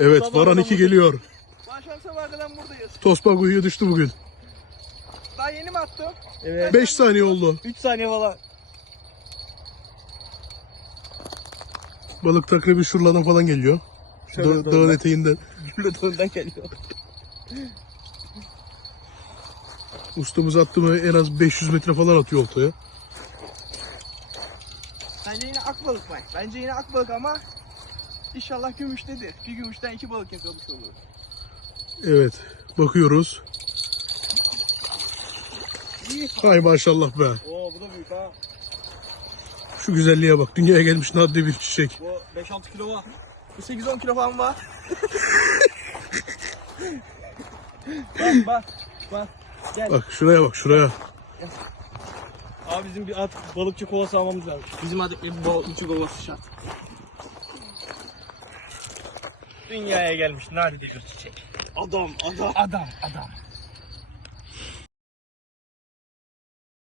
Evet Varan 2 geliyor. Akşam sabaha kadar buradayız. Tosbağ kuyuya düştü bugün. Daha yeni mi attım? Evet. 5 saniye oldu. 3 saniye falan. Balık takribi şuralardan falan geliyor. Şöyle Da- dağın eteğinden. Plüton'dan geliyor. Ustamız attı mı en az 500 metre falan atıyor oltaya. Bence yine akbalık bak. Bence yine akbalık ama inşallah gümüştedir. Bir gümüşten iki balık yakalamış olur. Evet. Bakıyoruz. İyi. Hay maşallah be. Oo bu da büyük ha. Şu güzelliğe bak. Dünyaya gelmiş nadide bir çiçek. Bu 5-6 kilo var. Bu 8-10 kilo falan var. bak bak. Bak. Gel. Bak şuraya bak şuraya. Abi bizim bir at balıkçı kovası almamız lazım. Bizim adık bir balıkçı kovası şart. Dünyaya gelmiş nadide bir çiçek. Adam adam. Adam adam.